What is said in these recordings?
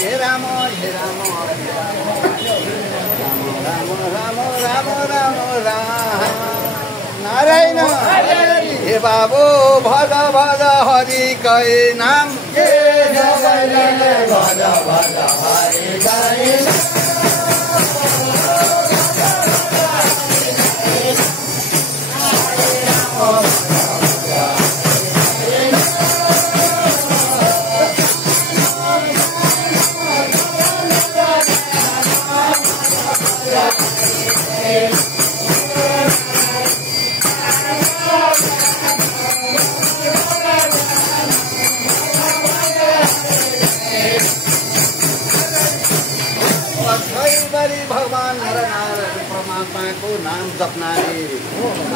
हे राम हे राम राम राम राम राम राम नारायण हे बाबु भज भज हरि कै नाम भज भज हरि कै भगवान नरनारायण परमात्माको नाम जप्नाले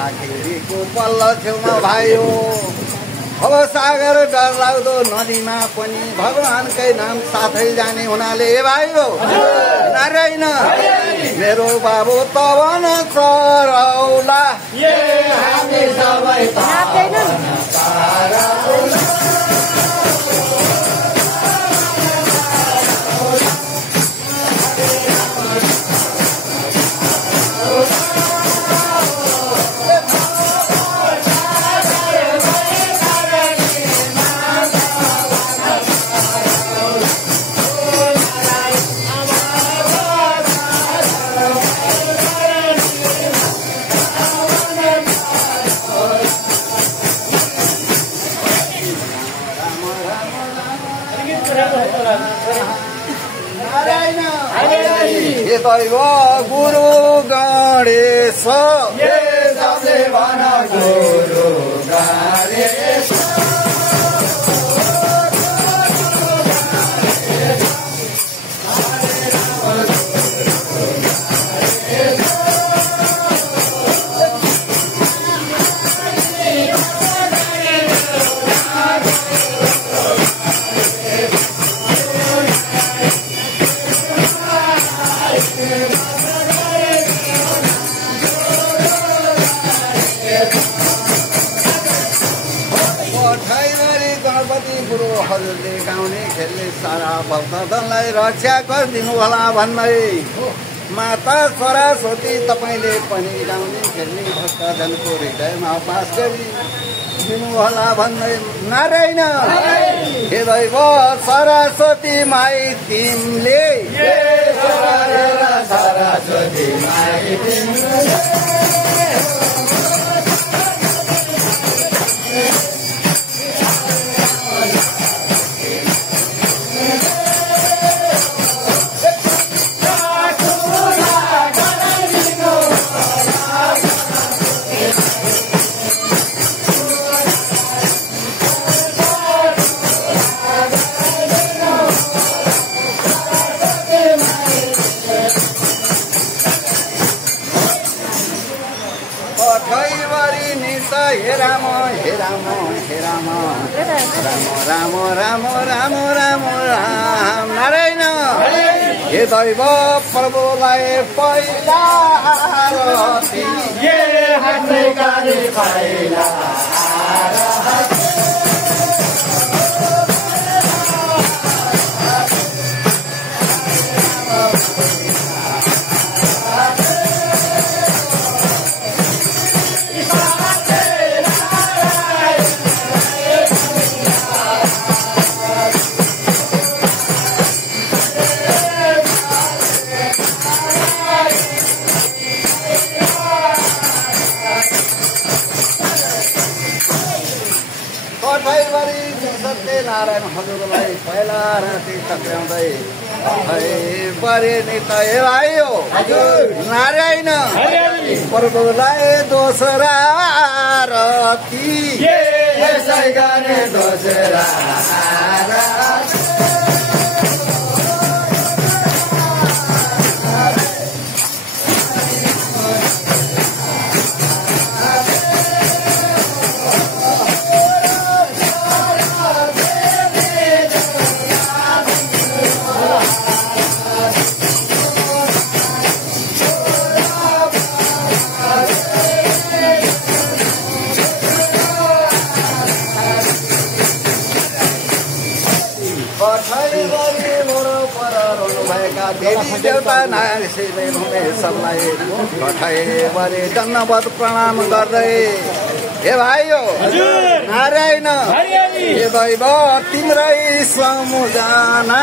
आखिरीको पल्ल छेउमा भाइयो अब सागर डरलाग्दो नदीमा पनि भगवानकै नाम साथै जाने हुनाले भाइयो नारायण मेरो बाबु तब न चरौला हामी सबै दैव गुरु गणेश गुरु गणेश हजुरले गाउने खेल्ने सारा भक्तजनलाई रक्षा गरिदिनु होला भन्दै माता सरस्वती तपाईँले पनि गाउने खेल्ने भक्तजनको हृदयमा वास गरिदिनु होला भन्दै नारायण हे दैव सरस्वती माई तिमीले सरस्वती माई हे राम हे राम हे राम राम राम राम राम राम नारायण हे दैव प्रभुलाई पहिला नारायण हजुरलाई पहिला राति टक्राउँदै परे नि त आयो नारायण प्रभुलाई दोस्रा रति यसै गर्ने दोस्रा देवी देवता नागेशले हुने सबलाई कठैभरि दण्डवत प्रणाम गर्दै हे भाइ हो नारायण हे दैव तिम्रै समुदाना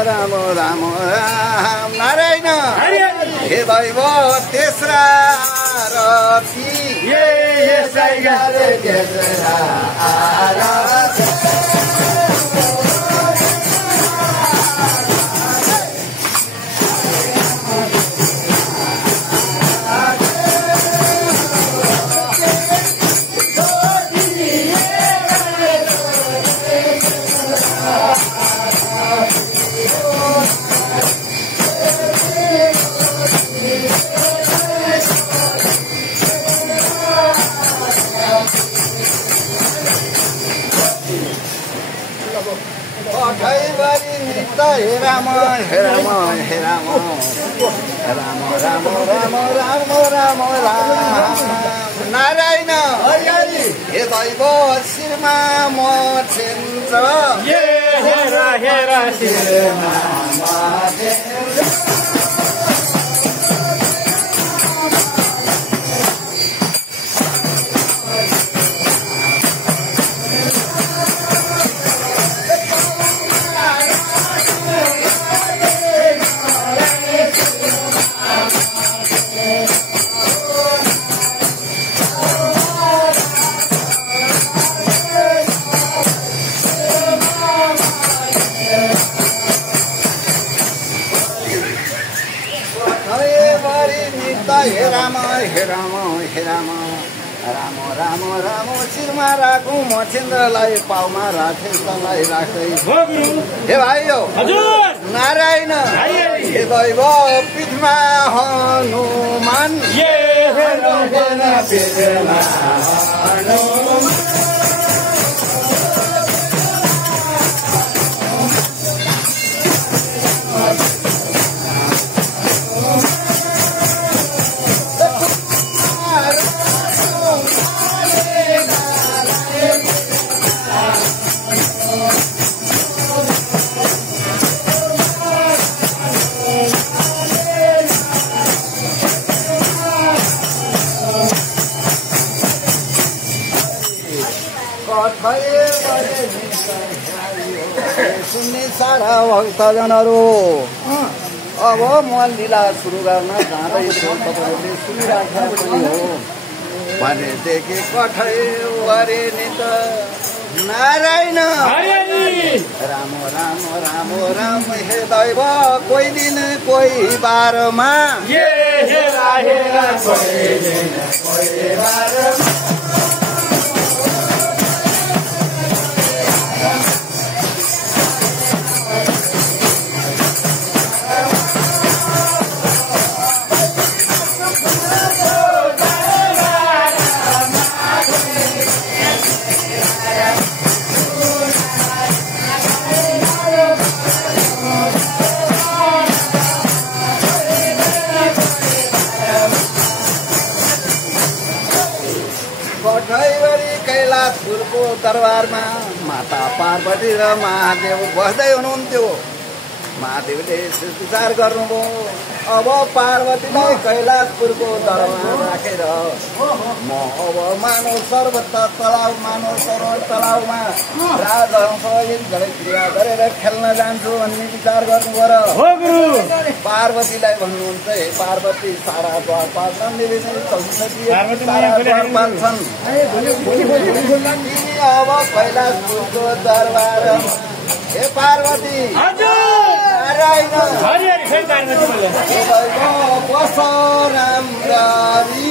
राम राम राम नारायण हे दैव तेस्रा रथी यसै गरे तेस्रा आरती हे राम हे राम हे राम राम राम राम राम राम राम नारायण हे दैव शिरमा मछेन्द्र हेरा हेरा शिरमा मछेन्द्र हे राम हे राम हे राम राम राम राम शिरमा राखौँ मछेन्द्रलाई पाउमा राखेशलाई राखै हे भाइ हो नारायण हे दैव पीठमा हनुमान सुन्ने सारा भक्तजनहरू अब म लीला सुरु गर्न जाँदैछु तपाईँहरूले सुनिराख्नु पनि हो भनेदेखि कठै गरे नि त नारायण राम राम राम राम हे दैव कोही दिन कोही बारमा कैलाशपुरको दरबारमा माता पार्वती र महादेव बस्दै हुनुहुन्थ्यो महादेवले विचार गर्नुभयो अब पार्वतीलाई कैलाशपुरको दरबारमा राखेर म अब मानव सर्वत्र तलाउ मानव सरोवर तलाउमा राजहंस क्रिया गरेर खेल्न जान्छु भन्ने विचार गर्नुभयो पार्वतीलाई भन्नुहुन्छ हे पार्वती सारा द्वारपाल अब कैलाशपुरको दरबार हे पार्वती बस राम्ररी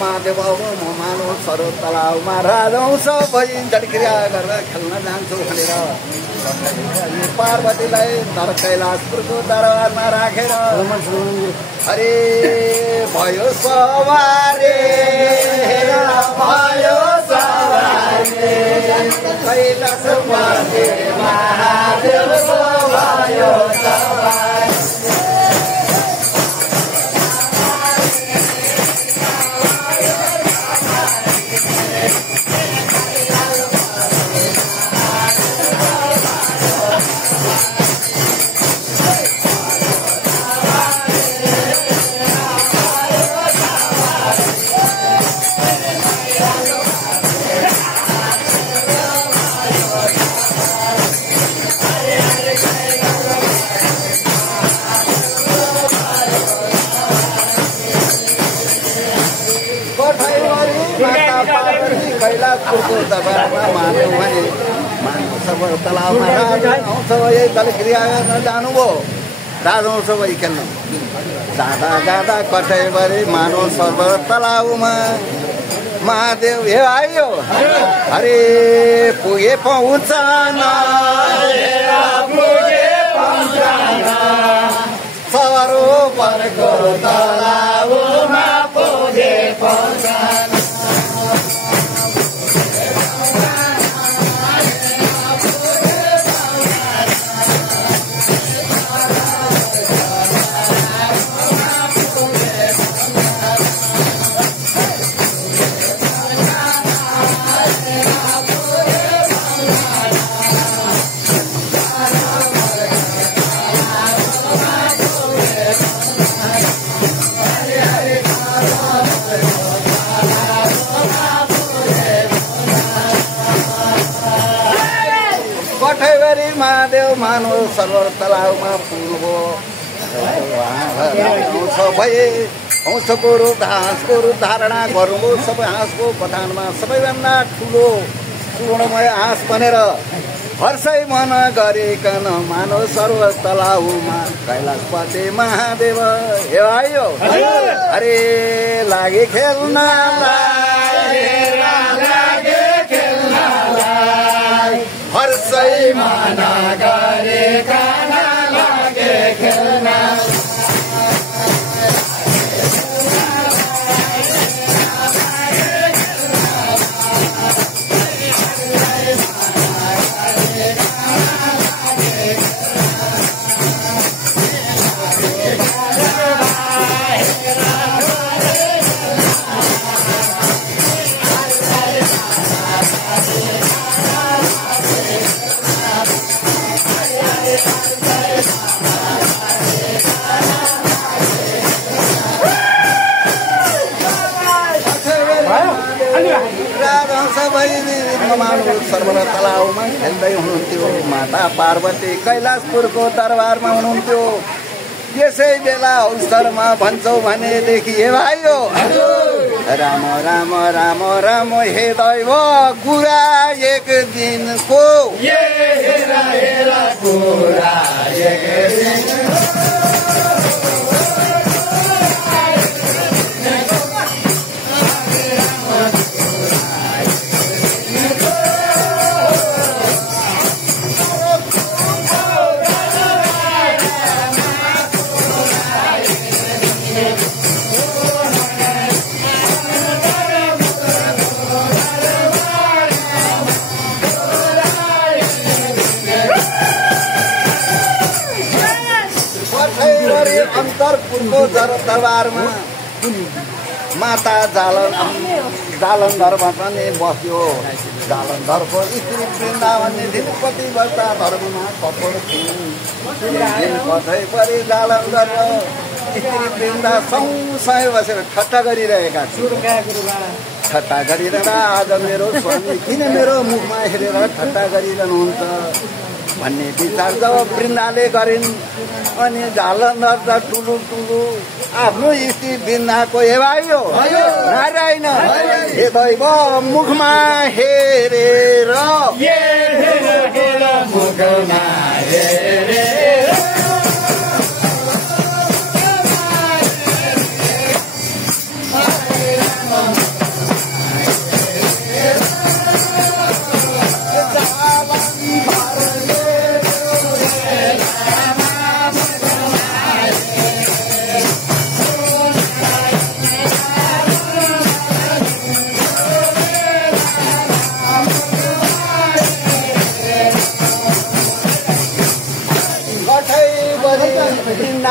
महादेव अब म मानव सरो तलाउमा राजौँ सबै झड्क्रिया गरेर खेल्न जान्छु भनेर पार्वतीलाई तर कैलाशपुरको दरबारमा राखेर अरे भयो सवारे भयो सवारे कैलाशपति महादेव भयो सवारे कैलाशपुरको दरबारमा मान्यौँ भने मानव सबै तलाउमा आउँछ यही दलक्रिया गर्न जानुभयो राजौँ सबै खेल्नु जाँदा जाँदा कठैभरि मानव सरोवर तलाउमा महादेव हे आयो अरे पुगे पाउँछ सरोवरको तलाउमा पुगे पाउँछ महादेव मानव सरोवर तलाउमा पुग्नुभयो सबै हंसको रूप हाँसको रूप धारणा गर्नुभयो सबै हाँसको कथानमा सबैभन्दा ठुलो सुवर्णमय हाँस बनेर हर्षै मन गरिकन मानव सरोवर तलाउमा कैलाशपति महादेव हे आयो अरे लागे खेल्न हर्षै मन गरिकन लागे खेल्न सरोवर तलाउमा खेल्दै हुनुहुन्थ्यो माता पार्वती कैलाशपुरको दरबारमा हुनुहुन्थ्यो यसै बेला अवसरमा भन्छौ भनेदेखि हे भाइयो राम राम राम राम हे दैव कुरा एक दिनको कुरा एक अन्तरपुरको दरबारमा माता जालन जालन्धरमा पनि बस्यो जालन्धरको स्त्री वृन्दावनले तिरुपति बस्दा धर्ममा कपोल कतै परि जालन्धर स्त्री वृन्दा सँगसँगै बसेर ठट्टा गरिरहेका ठट्टा गरिरहेर आज मेरो स्वामी किन मेरो मुखमा हेरेर ठट्टा गरिरहनुहुन्छ भन्ने विचार जब वृन्दाले गरिन् अनि जालन्धर त ठुलो ठुलो आफ्नो स्त्री वृन्दाको हेवायो नारायण हे दैव मुखमा हेरेर मुखमा हेरेर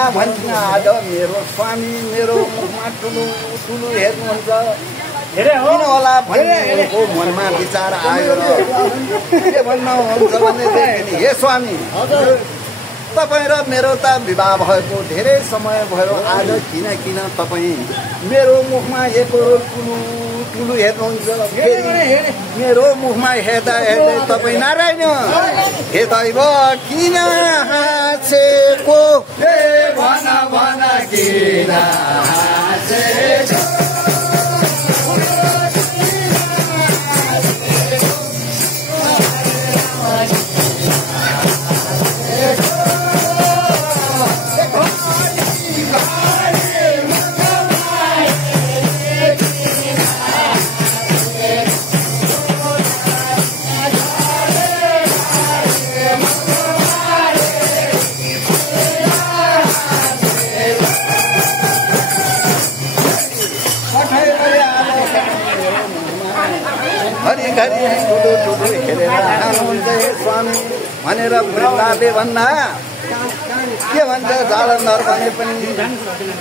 भन्छ आज मेरो स्वामी मेरो मुखमा ठुलो ठुलो हेर्नुहुन्छ किन होला भन्ने उनको मनमा विचार आयो र के भन्नुहुन्छ भनेदेखि हे स्वामी तपाईँ र मेरो त विवाह भएको धेरै समय भयो आज किन तपाईँ मेरो मुखमा एकरो ठुलो ठुलो हेर्नुहुन्छ मेरो मुखमा हेर्दा हेर्दै तपाईँ नारायण हे दैव किन हाँसेको भन किन हाँसेको घरि ठुलो ठुलो हेरेर आउनुहुन्छ हे स्वामी भनेर वृन्दाले भन्दा के भन्छ जालन्धर भने पनि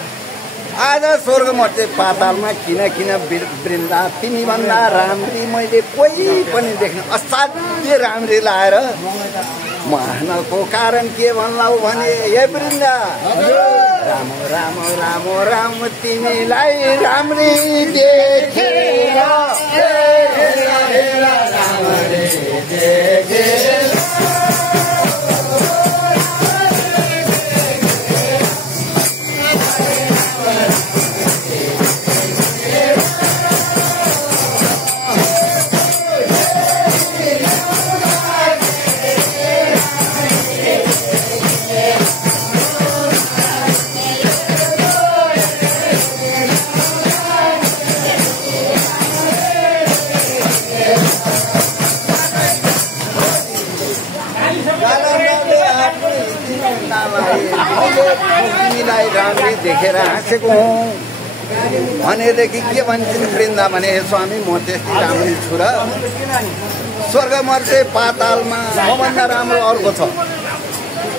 आज स्वर्ग मर्ते पातालमा किन वृन्दा तिमी भन्दा राम्री मैले कोही पनि देख्न असाध्य राम्री लाएर मार्नको कारण के भन्लाउ भने हे वृन्दा राम राम राम राम तिमीलाई राम्री देखेर तिमीलाई राम्री देखेर हाँसेको हुँ भनेदेखि के भन्छन् वृन्दा भने हे स्वामी म त्यस्तै राम्री छु र स्वर्ग मर्ते पातालमा मभन्दा राम्रो अर्को छ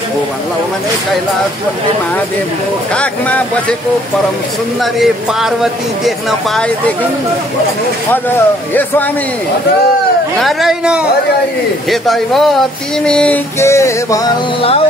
को भन्ला भने कैलाशपति महादेवको काखमा बसेको परम सुन्दरी पार्वती देख्न पाएदेखि अझ हे स्वामी नारायण हे दैव तिमी के भन्लाउ